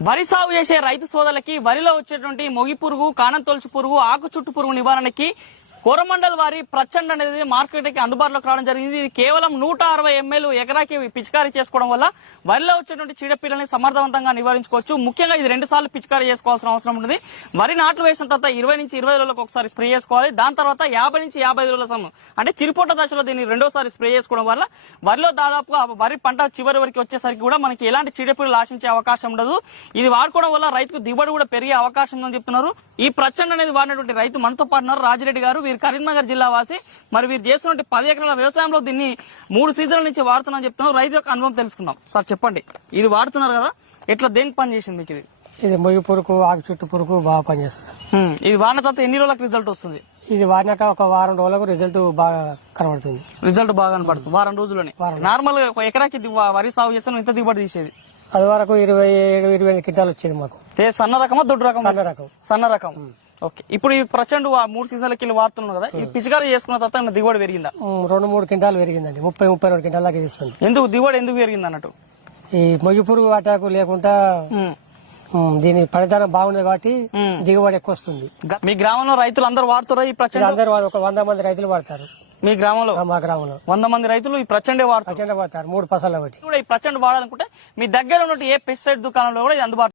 వరి సాగు చేసే రైతు సోదరులకి వరిలో వచ్చేటువంటి మొగి పురుగు, కాణం తొలచు పురుగు, ఆకు చుట్టు పురుగు నివారణకి కోరమండల్ వారి ప్రచండ్ అనేది మార్కెట్ కి అందుబాటులోకి రావడం జరిగింది. ఇది కేవలం 160 ml ఎకరాకి పిచికారీ చేసుకోవడం వల్ల వరిలో వచ్చేటువంటి చీడపీడల్ని సమర్థవంతంగా నివారించుకోవచ్చు. ముఖ్యంగా ఇది 2 సార్లు పిచికారీ చేసుకోవాల్సిన అవసరం ఉంటుంది. వరి నాట్లు వేసిన తర్వాత 20 నుంచి 20 రోజులకు ఒకసారి స్ప్రే చేసుకోవాలి. దాని తర్వాత 50 నుంచి 55 రోజుల సమయం అంటే చిరుపొట్ట దశలో దీన్ని రెండోసారి స్ప్రే చేసుకోవడం వల్ల వరిలో దాదాపుగా వరి పంట చివరి వరకు వచ్చేసరికి కూడా మనకి ఎలాంటి చీడపీడలు ఆశించే అవకాశం ఉండదు. ఇది వాడుకోవడం వల్ల రైతుకు దిగుబడి కూడా పెరిగే అవకాశం ఉందని చెప్తున్నారు. ఈ ప్రచండ్ అనేది వాడినటువంటి రైతు మనతో పాటున్నారు రాజిరెడ్డి గారు. వీరు కరీంనగర్ జిల్లా వాసి. మరి వీరు చేస్తున్న 10 ఎకరాల వ్యవసాయంలో దీన్ని 3 సీజన్ల నుంచి వాడుతున్నారని చెప్తున్నారు. రైతు యొక్క అనుభవం తెలుసుకుందాం. సార్ చెప్పండి, ఇది వాడుతున్నారు కదా, ఎట్లా దేనికి పని చేసింది మీకు? ఇది మొగి పురుగు, ఆకు చుట్టు పురుగు బాగా పనిచేస్తుంది. ఇది వాడిన తర్వాత ఎన్ని రోజులకు రిజల్ట్ వస్తుంది? ఇది వాడినాక ఒక వారం రోజులకు రిజల్ట్ బాగా కనబడుతుంది. రిజల్ట్ బాగా కనబడుతుంది వారం రోజుల్లోనే. నార్మల్ గా ఒక ఎకరాకి వరి సాగు చేస్తాను ఇంత దిగుబడి తీసేది? అది వరకు 27-28 క్వింటాలు వచ్చేది మాకు. సన్న రకమా దొడ్డు రకం? సన్న రకం. సన్న రకం. ఓకే, ఇప్పుడు ఈ ప్రచండ్ 3 సీజన్లకి వెళ్ళి వాడుతున్నాం కదా, ఈ పిచికారీ చేసుకున్న తర్వాత దిగుబడి పెరిగిందా? 2-3 క్వింటాలు పెరిగిందండి. 30-32 క్వింటాల దాకా చేస్తుంది. ఎందుకు దిగుబడి ఎందుకు పెరిగింది అన్నట్టు? ఈ మొగి పురుగు అటాకు లేకుండా దీని పనితనం బాగుంది కాబట్టి దిగుబడి ఎక్కువ వస్తుంది. మీ గ్రామంలో రైతులు అందరూ వాడుతారా ఈ ప్రచండ్? అందరూ ఒక 100 మంది రైతులు వాడతారు. మీ గ్రామంలో? మా గ్రామంలో 100 మంది రైతులు ఈ ప్రచండే వాడతారు. 3 పసల బట్టి ఈ ప్రచండ్ వాడాలనుకుంటే మీ దగ్గర ఉన్నట్టు ఏ పెస్టిసైడ్ దుకాణంలో కూడా ఇది అందుబాటు